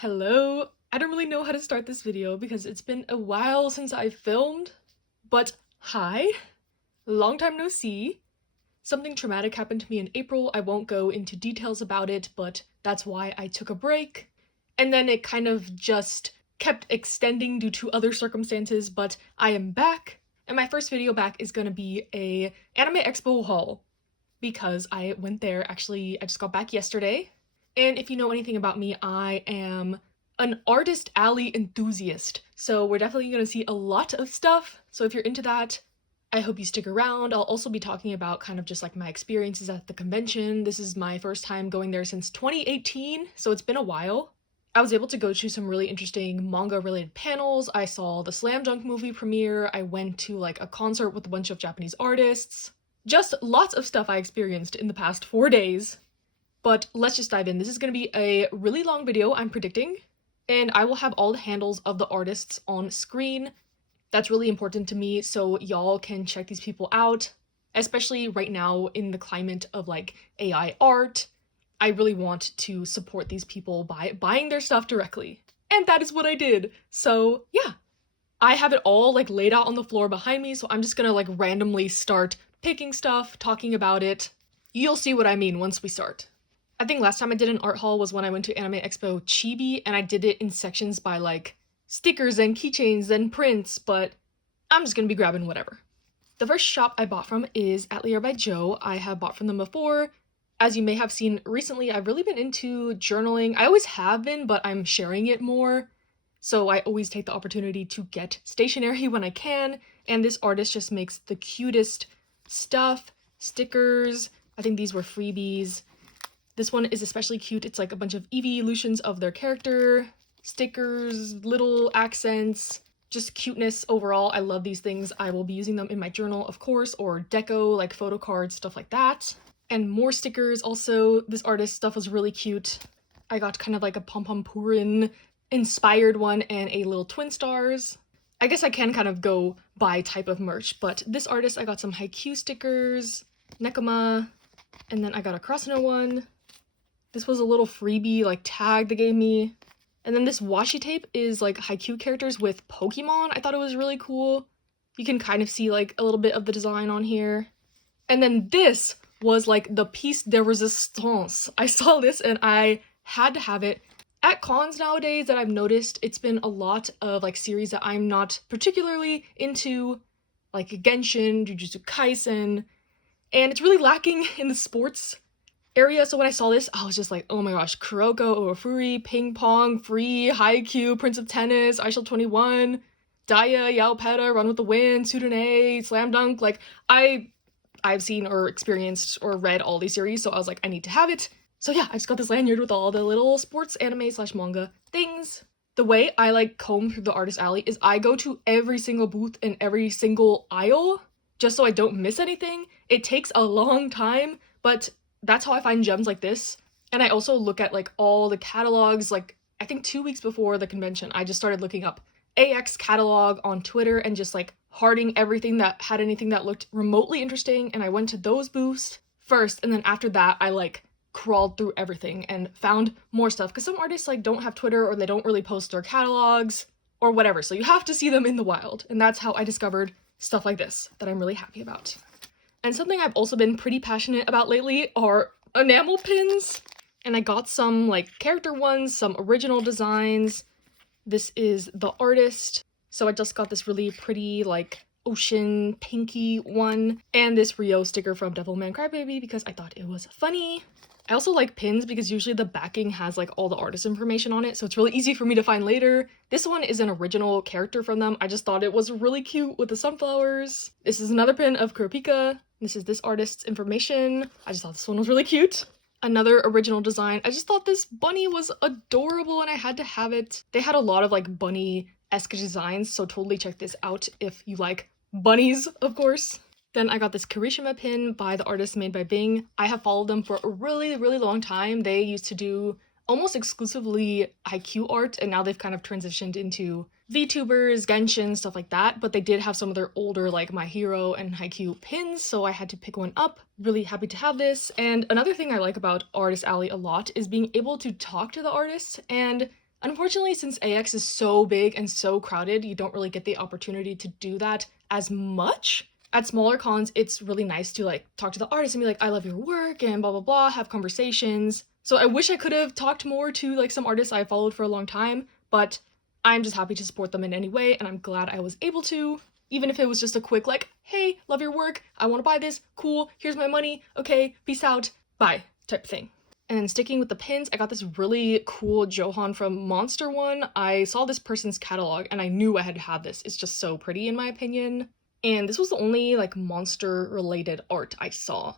Hello! I don't really know how to start this video because it's been a while since I filmed, but hi! Long time no see. Something traumatic happened to me in April. I won't go into details about it, but that's why I took a break. And then it kind of just kept extending due to other circumstances, but I am back, and my first video back is gonna be a anime expo haul because I went there. Actually, I just got back yesterday. And if you know anything about me, I am an artist alley enthusiast. So we're definitely going to see a lot of stuff. So if you're into that, I hope you stick around. I'll also be talking about kind of just like my experiences at the convention. This is my first time going there since 2018, so it's been a while. I was able to go to some really interesting manga related panels. I saw the Slam Dunk movie premiere. I went to like a concert with a bunch of Japanese artists. Just lots of stuff I experienced in the past 4 days. But let's just dive in. This is going to be a really long video, I'm predicting, and I will have all the handles of the artists on screen. That's really important to me, so y'all can check these people out, especially right now in the climate of like AI art. I really want to support these people by buying their stuff directly, and that is what I did. So yeah, I have it all like laid out on the floor behind me, so I'm just gonna like randomly start picking stuff, talking about it. You'll see what I mean once we start. I think last time I did an art haul was when I went to Anime Expo Chibi, and I did it in sections by like stickers and keychains and prints, but I'm just gonna be grabbing whatever. The first shop I bought from is Atelier by Joe. I have bought from them before. As you may have seen recently, I've really been into journaling. I always have been, but I'm sharing it more. So I always take the opportunity to get stationery when I can, and this artist just makes the cutest stuff, stickers. I think these were freebies. This one is especially cute. It's like a bunch of evolutions of their character, stickers, little accents, just cuteness overall. I love these things. I will be using them in my journal, of course, or deco, like photo cards, stuff like that. And more stickers also. This artist stuff was really cute. I got kind of like a pom-pom purin inspired one and a little twin stars. I guess I can kind of go by type of merch, but this artist, I got some haiku stickers, Nekoma, and then I got a Krasno one. This was a little freebie, like, tag they gave me. And then this washi tape is, like, haiku characters with Pokemon. I thought it was really cool. You can kind of see, like, a little bit of the design on here. And then this was, like, the piece de resistance. I saw this and I had to have it. At cons nowadays that I've noticed, it's been a lot of, like, series that I'm not particularly into, like Genshin, Jujutsu Kaisen, and it's really lacking in the sports area. So when I saw this, I was just like, oh my gosh, Kuroko, Urafuri, Ping Pong, Free, Haikyuu, Prince of Tennis, Aishel 21, Daya, Yaopeta, Run with the Wind, Sudane, Slam Dunk. Like, I've seen or experienced or read all these series, so I was like, I need to have it. So yeah, I just got this lanyard with all the little sports anime / manga things. The way I like comb through the artist alley is I go to every single booth and every single aisle just so I don't miss anything. It takes a long time, but that's how I find gems like this. And I also look at like all the catalogs. Like, I think 2 weeks before the convention, I just started looking up AX catalog on Twitter and just like hearting everything that had anything that looked remotely interesting, and I went to those booths first, and then after that I like crawled through everything and found more stuff, because some artists like don't have Twitter or they don't really post their catalogs or whatever, so you have to see them in the wild. And that's how I discovered stuff like this that I'm really happy about. And something I've also been pretty passionate about lately are enamel pins. And I got some like character ones, some original designs. This is the artist. So I just got this really pretty like ocean pinky one. And this Rio sticker from Devilman Crybaby because I thought it was funny. I also like pins because usually the backing has like all the artist information on it, so it's really easy for me to find later. This one is an original character from them. I just thought it was really cute with the sunflowers. This is another pin of Kurapika. This is this artist's information. I just thought this one was really cute. Another original design. I just thought this bunny was adorable and I had to have it. They had a lot of like bunny-esque designs, so totally check this out if you like bunnies, of course. Then I got this Kirishima pin by the artist Made by Bing. I have followed them for a really, really long time. They used to do almost exclusively haiku art, and now they've kind of transitioned into VTubers, Genshin, stuff like that, but they did have some of their older like My Hero and haiku pins, so I had to pick one up. Really happy to have this. And another thing I like about Artist Alley a lot is being able to talk to the artists, and Unfortunately, since AX is so big and so crowded, you don't really get the opportunity to do that as much. At smaller cons, it's really nice to like talk to the artist and be like, I love your work and blah blah blah, have conversations. So I wish I could have talked more to like some artists I followed for a long time, but I'm just happy to support them in any way, and I'm glad I was able to. Even if it was just a quick like, hey, love your work, I want to buy this, cool, here's my money, okay, peace out, bye, type thing. And sticking with the pins, I got this really cool Johan from Monster one. I saw this person's catalog and I knew I had to have this. It's just so pretty in my opinion. And this was the only like monster related art I saw.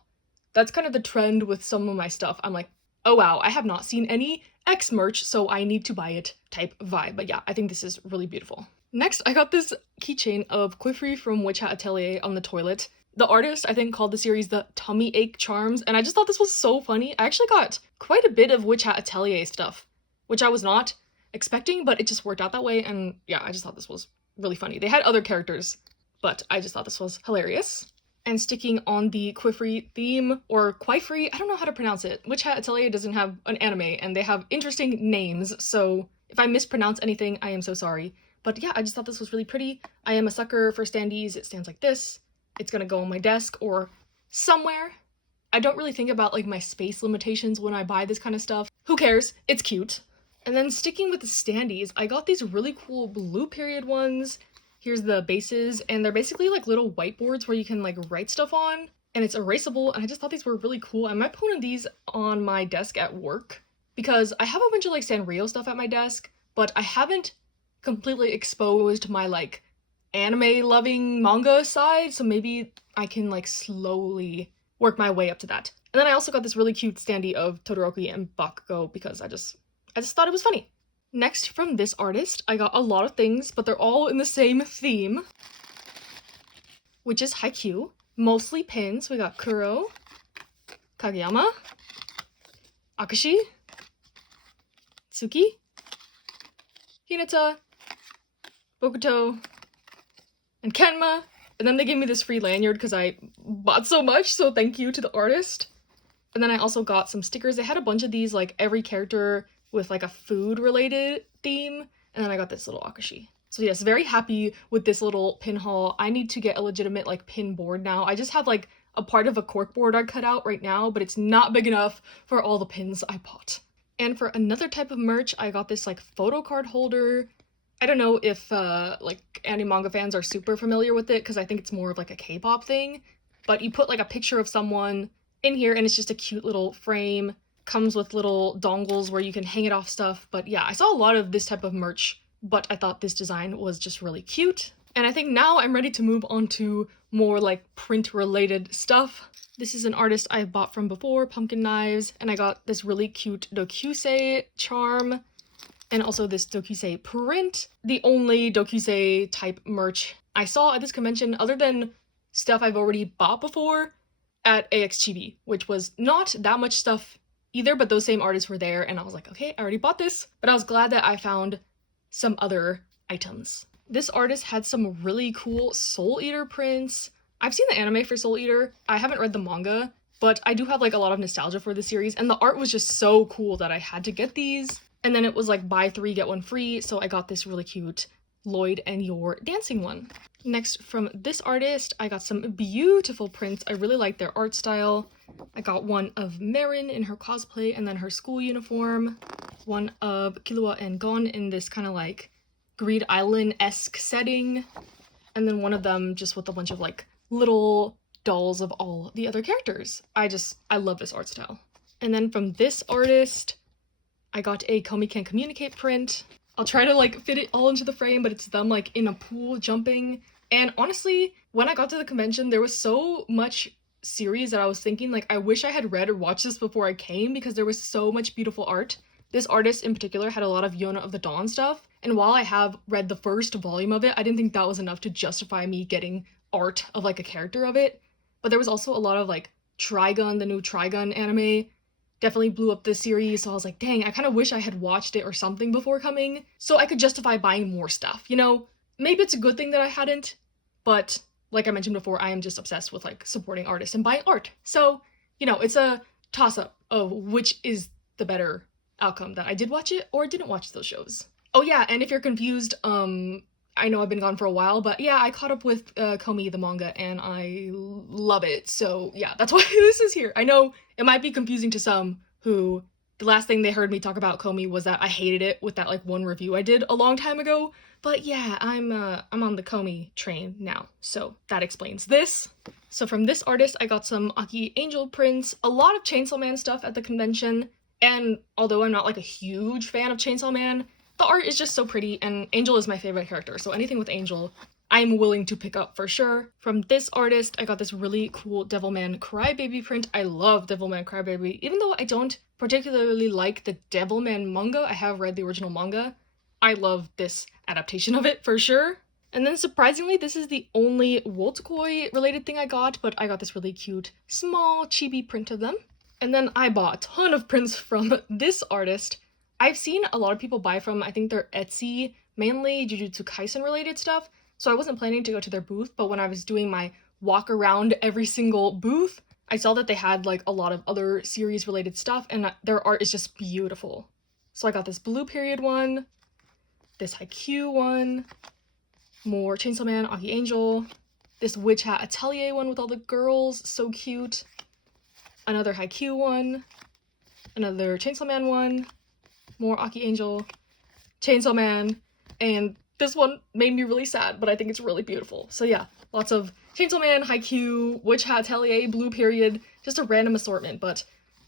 That's kind of the trend with some of my stuff. I'm like, oh wow, I have not seen any X merch, so I need to buy it type vibe. But yeah, I think this is really beautiful. Next, I got this keychain of Quiffrey from Witch Hat Atelier on the toilet. The artist, I think, called the series the Tummy Ache Charms, and I just thought this was so funny. I actually got quite a bit of Witch Hat Atelier stuff, which I was not expecting, but it just worked out that way, and yeah, I just thought this was really funny. They had other characters, but I just thought this was hilarious. And sticking on the Quiffrey theme, or Quiffrey, I don't know how to pronounce it. Witch Hat Atelier doesn't have an anime, and they have interesting names, so if I mispronounce anything, I am so sorry. But yeah, I just thought this was really pretty. I am a sucker for standees. It stands like this. It's gonna go on my desk or somewhere. I don't really think about like my space limitations when I buy this kind of stuff. Who cares? It's cute. And then sticking with the standees, I got these really cool blue period ones. Here's the bases, and they're basically like little whiteboards where you can like write stuff on, and it's erasable, and I just thought these were really cool. I might put one of these on my desk at work because I have a bunch of like Sanrio stuff at my desk, but I haven't completely exposed my like anime loving manga side, so maybe I can like slowly work my way up to that. And then I also got this really cute standee of Todoroki and Bakugo because I just thought it was funny. Next, from this artist, I got a lot of things, but they're all in the same theme, which is haikyuu. Mostly pins. We got Kuro, Kageyama, Akashi, Tsuki, Hinata, Bokuto, and Kenma. And then they gave me this free lanyard because I bought so much, so thank you to the artist. And then I also got some stickers. They had a bunch of these, like every character with like a food related theme. And then I got this little Akashi. So yes, very happy with this little pin haul. I need to get a legitimate like pin board now. I just have like a part of a cork board I cut out right now, but it's not big enough for all the pins I bought. And for another type of merch, I got this like photo card holder. I don't know if like anime manga fans are super familiar with it because I think it's more of like a K-pop thing, but you put like a picture of someone in here and it's just a cute little frame. Comes with little dongles where you can hang it off stuff. But yeah, I saw a lot of this type of merch, but I thought this design was just really cute. And I think now I'm ready to move on to more like print related stuff. This is an artist I've bought from before, Pumpkin Knives, and I got this really cute Dokusei charm and also this Dokusei print. The only Dokusei type merch I saw at this convention, other than stuff I've already bought before at AX Chibi, which was not that much stuff either, but those same artists were there, and I was like, okay, I already bought this, but I was glad that I found some other items. This artist had some really cool Soul Eater prints. I've seen the anime for Soul Eater. I haven't read the manga, but I do have like a lot of nostalgia for the series, and the art was just so cool that I had to get these. And then it was like buy 3 get 1 free, so I got this really cute Lloyd and Your dancing one. Next, from this artist, I got some beautiful prints. I really like their art style. I got one of Marin in her cosplay and then her school uniform. One of Killua and Gon in this kind of like Greed Island-esque setting. And then one of them just with a bunch of like little dolls of all the other characters. I love this art style. And then from this artist, I got a Komi Can Communicate print. I'll try to like fit it all into the frame, but it's them like in a pool jumping. And honestly, when I got to the convention, there was so much series that I was thinking like I wish I had read or watched this before I came because there was so much beautiful art. This artist in particular had a lot of Yona of the Dawn stuff, and while I have read the first volume of it, I didn't think that was enough to justify me getting art of like a character of it. But there was also a lot of like Trigun, the new Trigun anime, definitely blew up this series, so I was like, dang, I kind of wish I had watched it or something before coming, so I could justify buying more stuff, you know? Maybe it's a good thing that I hadn't, but like I mentioned before, I am just obsessed with like supporting artists and buying art. So, you know, it's a toss-up of which is the better outcome that I did watch it or didn't watch those shows. Oh yeah, and if you're confused, I know I've been gone for a while, but yeah, I caught up with Komi the manga and I love it. So yeah, that's why this is here. I know it might be confusing to some who the last thing they heard me talk about Komi was that I hated it with that like one review I did a long time ago. But yeah, I'm on the Komi train now, so that explains this. So from this artist, I got some Aki Angel prints, a lot of Chainsaw Man stuff at the convention, and although I'm not like a huge fan of Chainsaw Man, the art is just so pretty, and Angel is my favorite character, so anything with Angel, I'm willing to pick up for sure. From this artist, I got this really cool Devilman Crybaby print. I love Devilman Crybaby, even though I don't particularly like the Devilman manga. I have read the original manga. I love this adaptation of it for sure. And then surprisingly, this is the only Wotakoi related thing I got, but I got this really cute small chibi print of them. And then I bought a ton of prints from this artist. I've seen a lot of people buy from, I think they're Etsy, mainly Jujutsu Kaisen related stuff, so I wasn't planning to go to their booth, but when I was doing my walk around every single booth, I saw that they had like a lot of other series related stuff, and their art is just beautiful. So I got this Blue Period one, this haikyuu one, more Chainsaw Man, Aki Angel, this Witch Hat Atelier one with all the girls, so cute, another haikyuu one, another Chainsaw Man one, more Aki Angel, Chainsaw Man, and this one made me really sad, but I think it's really beautiful. So yeah, lots of Chainsaw Man, haikyuu, Witch Hat Atelier, Blue Period, just a random assortment, but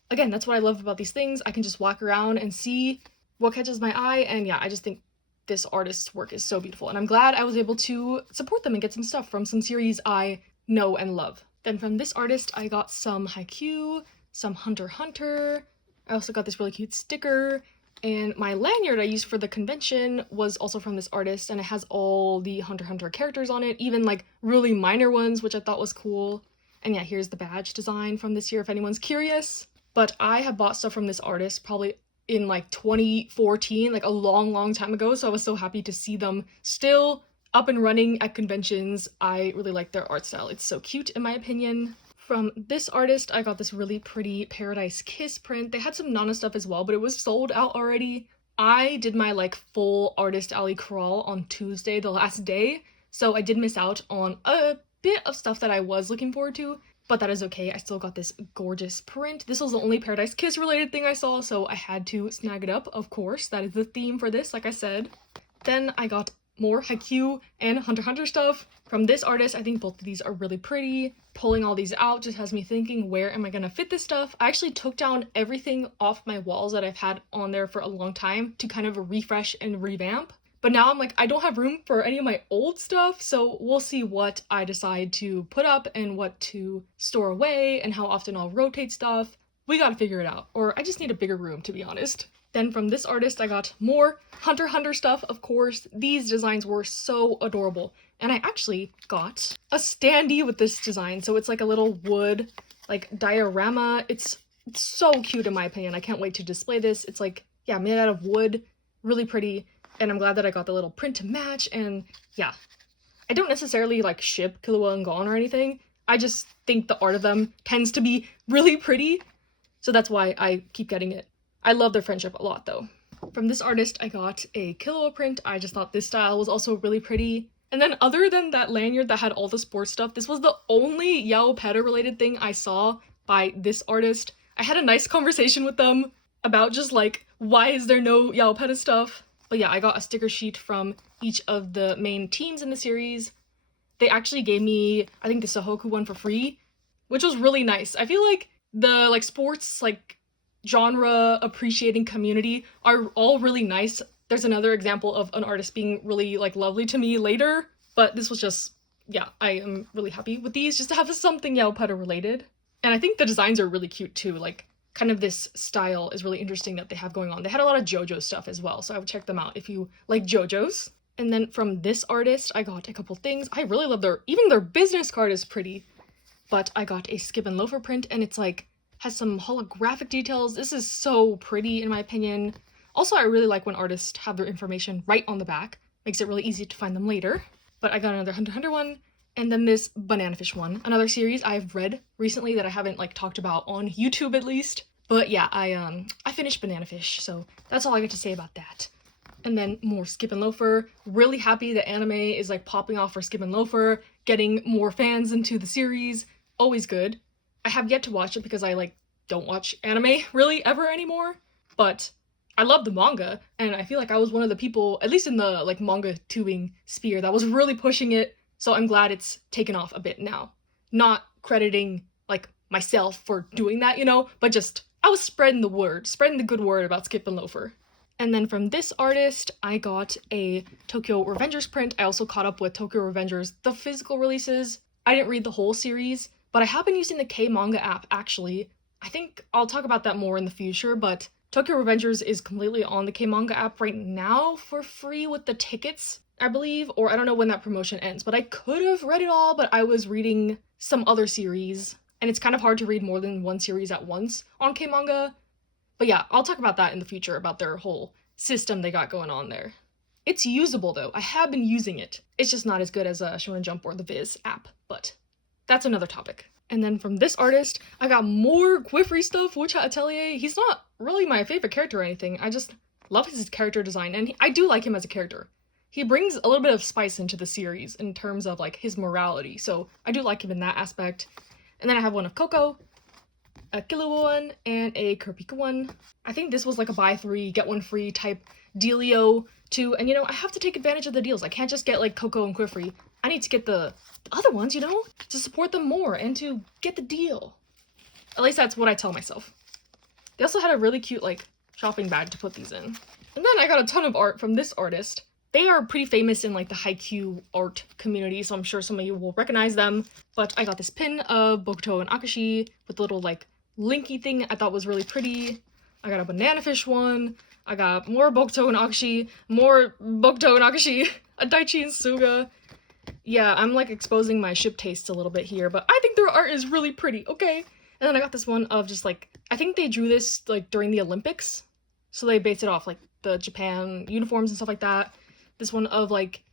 again, that's what I love about these things. I can just walk around and see what catches my eye, and yeah, I just think this artist's work is so beautiful, and I'm glad I was able to support them and get some stuff from some series I know and love. Then from this artist, I got some haikyuu, some Hunter x Hunter, I also got this really cute sticker, and my lanyard I used for the convention was also from this artist, and it has all the Hunter x Hunter characters on it, even like really minor ones, which I thought was cool. And yeah, here's the badge design from this year if anyone's curious. But I have bought stuff from this artist probably in like 2014, like a long time ago, so I was so happy to see them still up and running at conventions. I really like their art style. It's so cute in my opinion. From this artist, I got this really pretty Paradise Kiss print. They had some Nana stuff as well, but it was sold out already. I did my like full Artist Alley crawl on Tuesday, the last day, so I did miss out on a bit of stuff that I was looking forward to, but that is okay. I still got this gorgeous print. This was the only Paradise Kiss related thing I saw, so I had to snag it up, of course. That is the theme for this, like I said. Then I got more haikyuu and Hunter x Hunter stuff from this artist. I think both of these are really pretty. Pulling all these out just has me thinking, where am I gonna fit this stuff? I actually took down everything off my walls that I've had on there for a long time to kind of refresh and revamp. But now I'm like, I don't have room for any of my old stuff, so we'll see what I decide to put up and what to store away and how often I'll rotate stuff. We gotta figure it out, or I just need a bigger room, to be honest. Then from this artist, I got more Hunter x Hunter stuff, of course. These designs were so adorable. And I actually got a standee with this design. So it's like a little wood, like diorama. It's so cute in my opinion. I can't wait to display this. It's like, yeah, made out of wood, really pretty. And I'm glad that I got the little print to match. And yeah, I don't necessarily like ship Killua and Gon or anything. I just think the art of them tends to be really pretty. So that's why I keep getting it. I love their friendship a lot though. From this artist, I got a Killua print. I just thought this style was also really pretty. And then other than that lanyard that had all the sports stuff, this was the only Yaopeta related thing I saw by this artist. I had a nice conversation with them about just like, why is there no Yaopeta stuff? But yeah, I got a sticker sheet from each of the main teams in the series. They actually gave me, I think, the Sahoku one for free, which was really nice. I feel like the like sports like genre appreciating community are all really nice. There's another example of an artist being really like lovely to me later, but this was just, yeah, I am really happy with these just to have something Yaopeta related. And I think the designs are really cute too, like kind of this style is really interesting that they have going on. They had a lot of JoJo stuff as well, so I would check them out if you like JoJo's. And then from this artist, I got a couple things. I really love even their business card is pretty, but I got a Skip and Loafer print, and it's like, has some holographic details. This is so pretty in my opinion. Also, I really like when artists have their information right on the back. Makes it really easy to find them later. But I got another Hunter x Hunter one, and then this Banana Fish one. Another series I've read recently that I haven't like talked about on YouTube at least. But yeah, I finished Banana Fish, so that's all I got to say about that. And then more Skip and Loafer. Really happy that anime is like popping off for Skip and Loafer, getting more fans into the series. Always good. I have yet to watch it because I like don't watch anime really ever anymore, but I love the manga, and I feel like I was one of the people, at least in the like manga tubing sphere, that was really pushing it, so I'm glad it's taken off a bit now. Not crediting like myself for doing that, you know, but just I was spreading the word, spreading the good word about Skip and Loafer. And then from this artist, I got a Tokyo Revengers print. I also caught up with Tokyo Revengers, the physical releases. I didn't read the whole series, but I have been using the K-manga app, actually. I think I'll talk about that more in the future, but Tokyo Revengers is completely on the K-manga app right now for free with the tickets, I believe, or I don't know when that promotion ends, but I could have read it all, but I was reading some other series, and it's kind of hard to read more than one series at once on K-manga. But yeah, I'll talk about that in the future, about their whole system they got going on there. It's usable though, I have been using it. It's just not as good as Shonen Jump or the Viz app, but that's another topic. And then from this artist, I got more Quiffrey stuff, Wucha Atelier. He's not really my favorite character or anything, I just love his character design, and I do like him as a character. He brings a little bit of spice into the series in terms of like his morality, so I do like him in that aspect. And then I have one of Coco, a Kilo one, and a Kurpika one. I think this was like a buy 3, get 1 free type dealio too, and you know, I have to take advantage of the deals. I can't just get like Coco and Quiffrey. I need to get the other ones, you know, to support them more and to get the deal. At least that's what I tell myself. They also had a really cute like shopping bag to put these in. And then I got a ton of art from this artist. They are pretty famous in like the haiku art community, so I'm sure some of you will recognize them. But I got this pin of Bokuto and Akashi with the little like linky thing I thought was really pretty. I got a banana fish one. I got more Bokuto and Akashi, more Bokuto and Akashi, a Daichi and Suga. Yeah, I'm like exposing my ship tastes a little bit here, but I think their art is really pretty, okay? And then I got this one of just like, I think they drew this like during the Olympics, so they based it off like the Japan uniforms and stuff like that. This one of like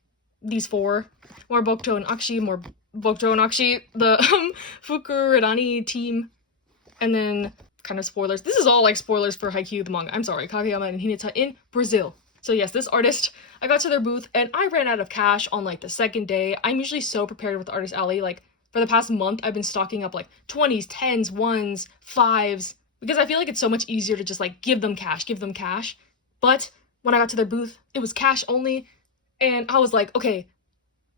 these 4, more Bokuto and Akashi, more Bokuto and Akashi, the Fukuredani team, and then kind of spoilers. This is all like spoilers for Haikyuu the manga. I'm sorry, Kageyama and Hinata in Brazil. So yes, this artist, I got to their booth and I ran out of cash on like the second day. I'm usually so prepared with Artist Alley. Like for the past month, I've been stocking up like 20s, 10s, 1s, 5s, because I feel like it's so much easier to just like give them cash. But when I got to their booth, it was cash only, and I was like, okay,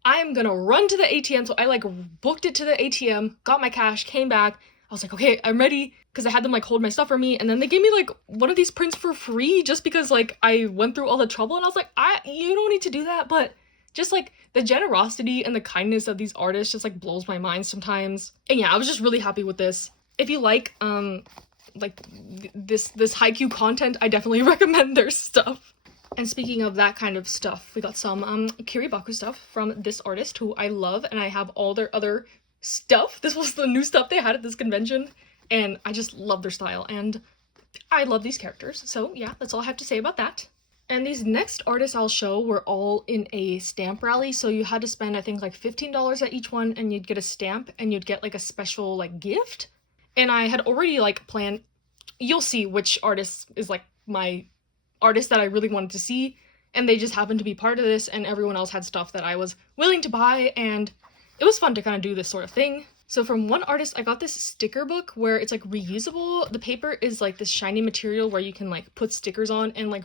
I'm gonna run to the ATM. So I like booked it to the ATM, got my cash, came back. I was like, okay, I'm ready, because I had them like hold my stuff for me, and then they gave me like one of these prints for free just because like I went through all the trouble, and I was like, you don't need to do that, but just like the generosity and the kindness of these artists just like blows my mind sometimes. And yeah, I was just really happy with this. If you like this haiku content, I definitely recommend their stuff. And speaking of that kind of stuff, we got some Kiribaku stuff from this artist who I love, and I have all their other stuff. This was the new stuff they had at this convention, and I just love their style, and I love these characters. So yeah, that's all I have to say about that. And these next artists I'll show were all in a stamp rally, so you had to spend I think like $15 at each one, and you'd get a stamp, and you'd get like a special like gift. And I had already like planned, you'll see which artist is like my artist that I really wanted to see, and they just happened to be part of this, and everyone else had stuff that I was willing to buy, and it was fun to kind of do this sort of thing. So from one artist, I got this sticker book where it's like reusable. The paper is like this shiny material where you can like put stickers on and like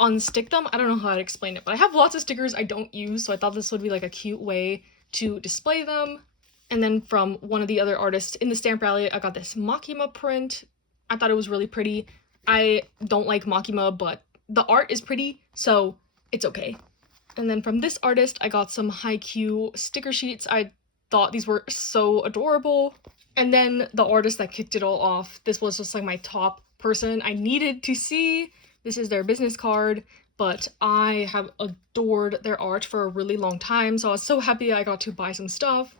unstick them. I don't know how to explain it, but I have lots of stickers I don't use, so I thought this would be like a cute way to display them. And then from one of the other artists in the stamp rally, I got this Makima print. I thought it was really pretty. I don't like Makima, but the art is pretty, so it's okay. And then from this artist, I got some Haikyuu sticker sheets. I thought these were so adorable. And then the artist that kicked it all off, this was just like my top person I needed to see. This is their business card, but I have adored their art for a really long time, so I was so happy I got to buy some stuff.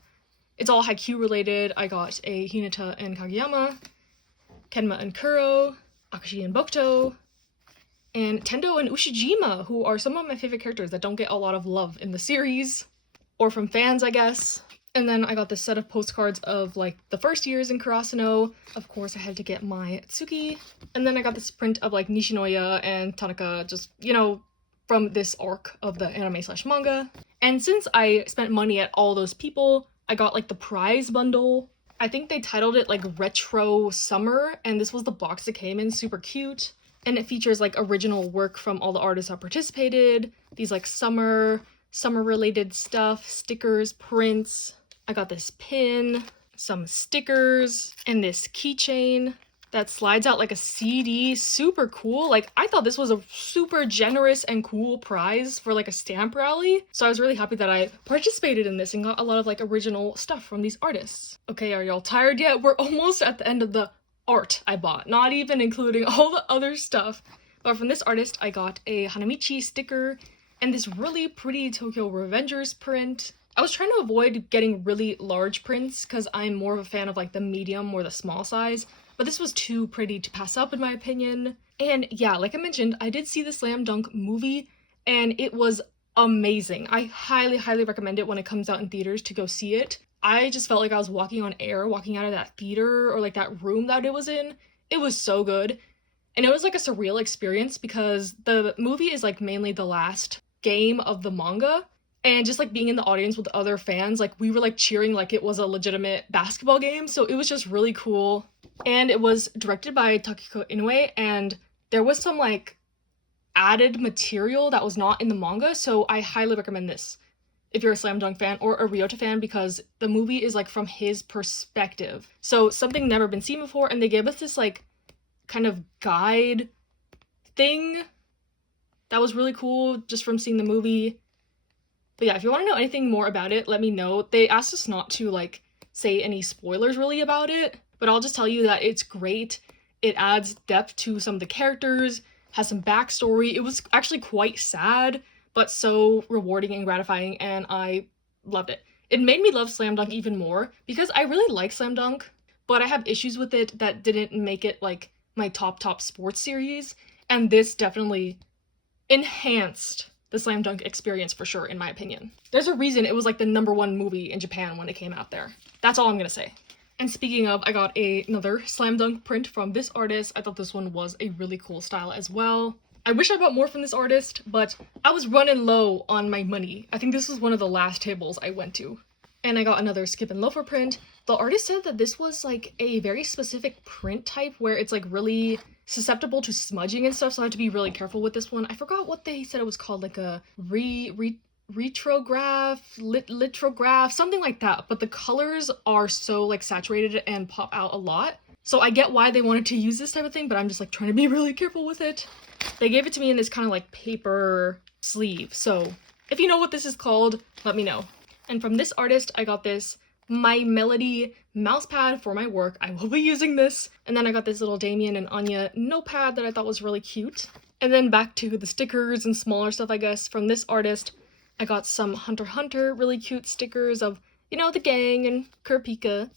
It's all Haikyuu related. I got a Hinata and Kageyama, Kenma and Kuro, Akashi and Bokuto, and Tendo and Ushijima, who are some of my favorite characters that don't get a lot of love in the series, or from fans, I guess. And then I got this set of postcards of like the first years in Karasuno. Of course, I had to get my Tsuki. And then I got this print of like Nishinoya and Tanaka, just, you know, from this arc of the anime/manga. And since I spent money at all those people, I got like the prize bundle. I think they titled it like Retro Summer, and this was the box it came in, super cute. And it features like original work from all the artists that participated, these like summer related stuff, stickers, prints. I got this pin, some stickers, and this keychain that slides out like a CD. Super cool. Like, I thought this was a super generous and cool prize for like a stamp rally. So I was really happy that I participated in this and got a lot of like original stuff from these artists. Okay, are y'all tired yet? We're almost at the end of the art I bought, not even including all the other stuff. But from this artist, I got a Hanamichi sticker and this really pretty Tokyo Revengers print. I was trying to avoid getting really large prints because I'm more of a fan of like the medium or the small size, but this was too pretty to pass up in my opinion. And yeah, like I mentioned, I did see the Slam Dunk movie and it was amazing. I highly recommend it when it comes out in theaters to go see it. I just felt like I was walking on air, walking out of that theater or like that room that it was in. It was so good. And it was like a surreal experience because the movie is like mainly the last game of the manga. And just like being in the audience with other fans, like we were like cheering like it was a legitimate basketball game. So it was just really cool. And it was directed by Takiko Inoue, and there was some like added material that was not in the manga. So I highly recommend this if you're a Slam Dunk fan or a Ryota fan, because the movie is like from his perspective. So something never been seen before, and they gave us this like kind of guide thing that was really cool just from seeing the movie. But yeah, if you want to know anything more about it, let me know. They asked us not to like say any spoilers really about it, but I'll just tell you that it's great. It adds depth to some of the characters, has some backstory. It was actually quite sad, but so rewarding and gratifying, and I loved it. It made me love Slam Dunk even more because I really like Slam Dunk, but I have issues with it that didn't make it like my top sports series, and this definitely enhanced the Slam Dunk experience for sure, in my opinion. There's a reason it was like the #1 movie in Japan when it came out there. That's all I'm gonna say. And speaking of, I got another Slam Dunk print from this artist. I thought this one was a really cool style as well. I wish I bought more from this artist, but I was running low on my money. I think this was one of the last tables I went to. And I got another Skip and Loafer print. The artist said that this was like a very specific print type where it's like really susceptible to smudging and stuff, so I have to be really careful with this one. I forgot what they said it was called, like a retrograph, lithograph, something like that, but the colors are so like saturated and pop out a lot. So I get why they wanted to use this type of thing, but I'm just like trying to be really careful with it. They gave it to me in this kind of like paper sleeve, so if you know what this is called, let me know. And from this artist, I got this My Melody mousepad for my work. I will be using this. And then I got this little Damien and Anya notepad that I thought was really cute. And then back to the stickers and smaller stuff, I guess, from this artist. I got some Hunter x Hunter really cute stickers of, you know, the gang and Kurapika.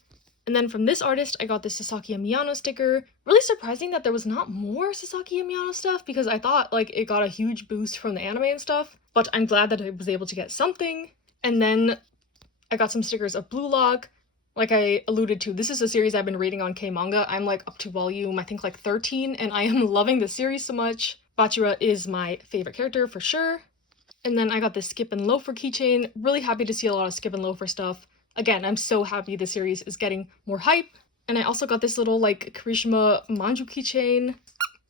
And then from this artist, I got this Sasaki and Miyano sticker. Really surprising that there was not more Sasaki and Miyano stuff, because I thought like it got a huge boost from the anime and stuff. But I'm glad that I was able to get something. And then I got some stickers of Blue Lock. Like I alluded to, this is a series I've been reading on K-manga. I'm like up to volume, I think like 13, and I am loving the series so much. Bachira is my favorite character for sure. And then I got this Skip and Loafer keychain. Really happy to see a lot of Skip and Loafer stuff. Again, I'm so happy the series is getting more hype. And I also got this little like Kirishima Manju keychain.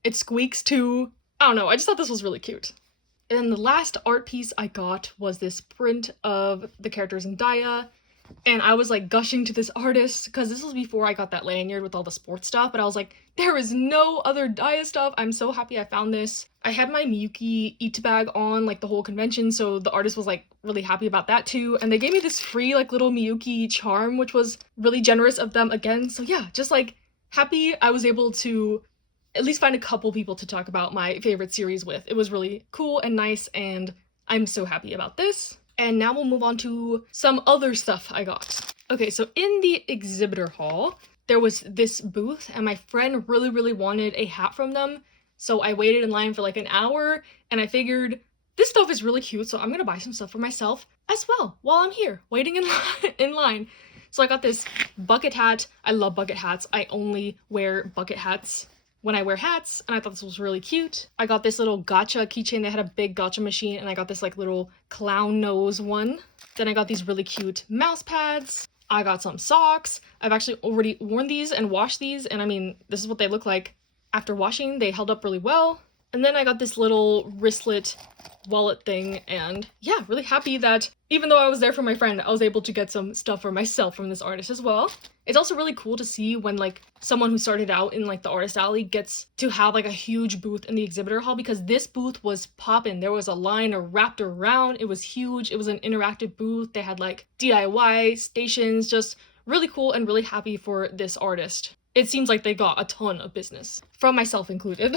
It squeaks too. I don't know, I just thought this was really cute. And then the last art piece I got was this print of the characters in Daya. And I was like gushing to this artist because this was before I got that lanyard with all the sports stuff, but I was like, there is no other Daya stuff. I'm so happy I found this. I had my Miyuki Eat bag on like the whole convention, so the artist was like really happy about that too. And they gave me this free like little Miyuki charm, which was really generous of them again. So yeah, just like happy I was able to at least find a couple people to talk about my favorite series with. It was really cool and nice, and I'm so happy about this. And now we'll move on to some other stuff I got. Okay, so in the exhibitor hall, there was this booth, and my friend really wanted a hat from them. So I waited in line for like an hour, and I figured This stuff is really cute, so I'm gonna buy some stuff for myself as well while I'm here waiting in line. So I got this bucket hat. I love bucket hats. I only wear bucket hats when I wear hats, and I thought this was really cute. I got this little gacha keychain. They had a big gacha machine, and I got this like little clown nose one. Then I got these really cute mouse pads. I got some socks. I've actually already worn these and washed these, and I mean, this is what they look like after washing. They held up really well. And then I got this little wristlet wallet thing, and yeah, really happy that even though I was there for my friend, I was able to get some stuff for myself from this artist as well. It's also really cool to see when like someone who started out in like the artist alley gets to have like a huge booth in the exhibitor hall, because this booth was poppin'. There was a line wrapped around. It was huge. It was an interactive booth. They had like DIY stations, just really cool, and really happy for this artist. It seems like they got a ton of business, from myself included.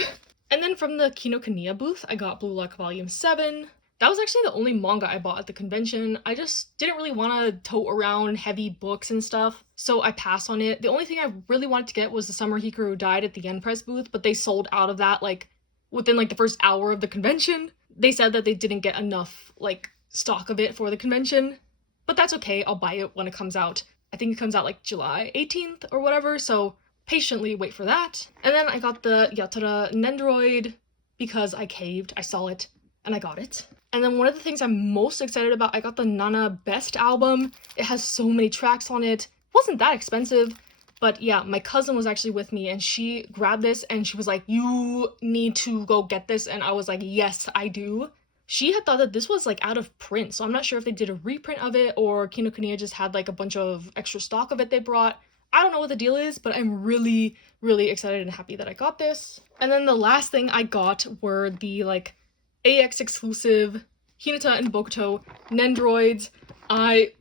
And then from the Kinokuniya booth, I got Blue Lock Volume 7. That was actually the only manga I bought at the convention. I just didn't really want to tote around heavy books and stuff, so I passed on it. The only thing I really wanted to get was The Summer Hikaru Died at the Yen Press booth, but they sold out of that like within like the first hour of the convention. They said that they didn't get enough like stock of it for the convention, but that's okay. I'll buy it when it comes out. I think it comes out like July 18th or whatever, so patiently wait for that. And then I got the Yatara Nendoroid because I caved, I saw it, and I got it. And then one of the things I'm most excited about, I got the Nana Best album. It has so many tracks on it. It wasn't that expensive, but yeah, my cousin was actually with me and she grabbed this and she was like, you need to go get this. And I was like, yes, I do. She had thought that this was like out of print, so I'm not sure if they did a reprint of it or Kinokuniya just had like a bunch of extra stock of it they brought. I don't know what the deal is, but I'm really, really excited and happy that I got this. And then the last thing I got were the like AX exclusive Hinata and Bokuto Nendoroids. I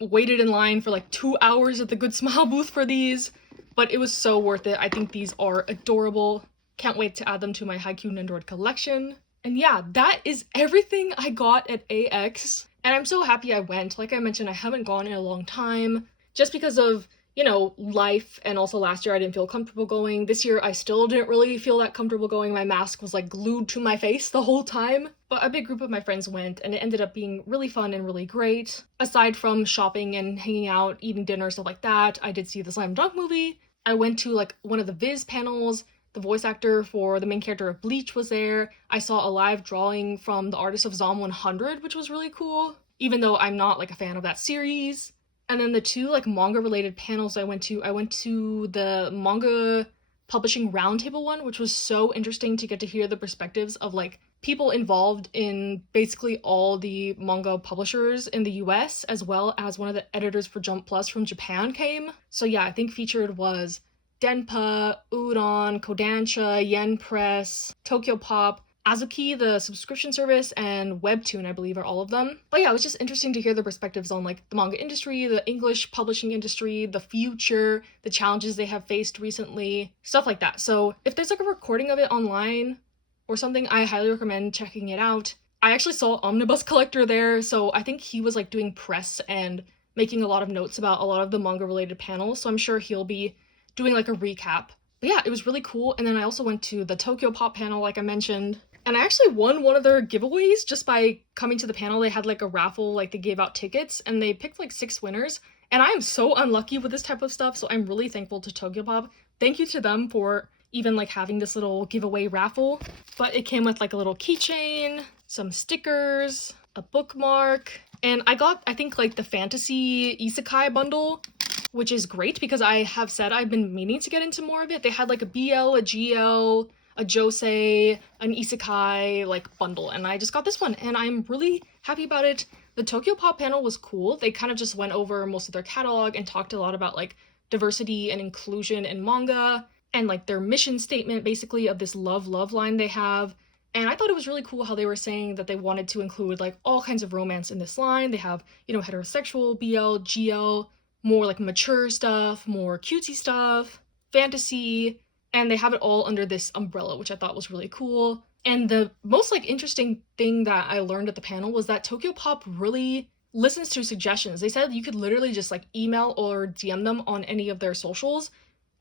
waited in line for like 2 hours at the Good Smile booth for these, but it was so worth it. I think these are adorable. Can't wait to add them to my Haikyuu Nendoroid collection. And yeah, that is everything I got at AX. And I'm so happy I went. Like I mentioned, I haven't gone in a long time just because of, you know, life, and also last year I didn't feel comfortable going. This year I still didn't really feel that comfortable going. My mask was like glued to my face the whole time. But a big group of my friends went and it ended up being really fun and really great. Aside from shopping and hanging out, eating dinner, stuff like that, I did see the Slam Dunk movie. I went to like one of the Viz panels. The voice actor for the main character of Bleach was there. I saw a live drawing from the artist of Zom 100, which was really cool, even though I'm not like a fan of that series. And then the two like manga related panels I went to the manga publishing roundtable one, which was so interesting to get to hear the perspectives of like people involved in basically all the manga publishers in the US, as well as one of the editors for Jump Plus from Japan came. So yeah, I think featured was Denpa, Udon, Kodansha, Yen Press, Tokyo Pop, Azuki, the subscription service, and Webtoon, I believe, are all of them. But yeah, it was just interesting to hear the perspectives on like the manga industry, the English publishing industry, the future, the challenges they have faced recently, stuff like that. So if there's like a recording of it online or something, I highly recommend checking it out. I actually saw Omnibus Collector there, so I think he was like doing press and making a lot of notes about a lot of the manga related panels, so I'm sure he'll be doing like a recap. But yeah, it was really cool. And then I also went to the Tokyo Pop panel, like I mentioned. And I actually won one of their giveaways just by coming to the panel. They had like a raffle, like they gave out tickets, and they picked like 6 winners. And I am so unlucky with this type of stuff, so I'm really thankful to Tokyo Pop. Thank you to them for even like having this little giveaway raffle. But it came with like a little keychain, some stickers, a bookmark, and I got, I think, like the fantasy isekai bundle, which is great because I have said I've been meaning to get into more of it. They had like a BL, a GL, a josei, an isekai like bundle, and I just got this one and I'm really happy about it. The Tokyo Pop panel was cool. They kind of just went over most of their catalog and talked a lot about like diversity and inclusion in manga and like their mission statement basically of this love line they have. And I thought it was really cool how they were saying that they wanted to include like all kinds of romance in this line. They have, you know, heterosexual, BL, GL, more like mature stuff, more cutesy stuff, fantasy, and they have it all under this umbrella, which I thought was really cool. And the most like interesting thing that I learned at the panel was that Tokyo Pop really listens to suggestions. They said you could literally just like email or DM them on any of their socials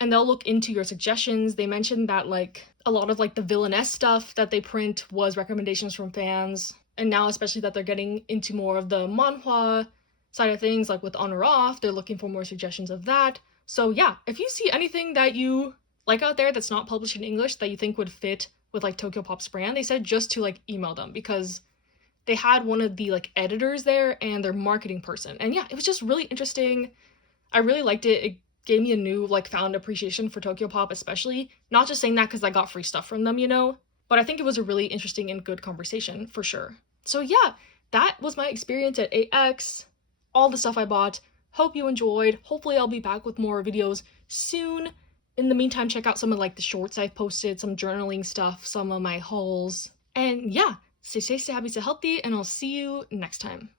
and they'll look into your suggestions. They mentioned that like a lot of like the villainess stuff that they print was recommendations from fans. And now, especially that they're getting into more of the manhwa side of things, like with On or Off, they're looking for more suggestions of that. So yeah, if you see anything that you like out there that's not published in English that you think would fit with like Tokyopop's brand, they said just to like email them, because they had one of the like editors there and their marketing person. And yeah, it was just really interesting. I really liked it. It gave me a new like found appreciation for Tokyopop, especially. Not just saying that because I got free stuff from them, you know, but I think it was a really interesting and good conversation for sure. So yeah, that was my experience at AX, all the stuff I bought. Hope you enjoyed. Hopefully I'll be back with more videos soon. In the meantime, check out some of like the shorts I've posted, some journaling stuff, some of my hauls. And yeah, stay safe, stay happy, stay healthy, and I'll see you next time.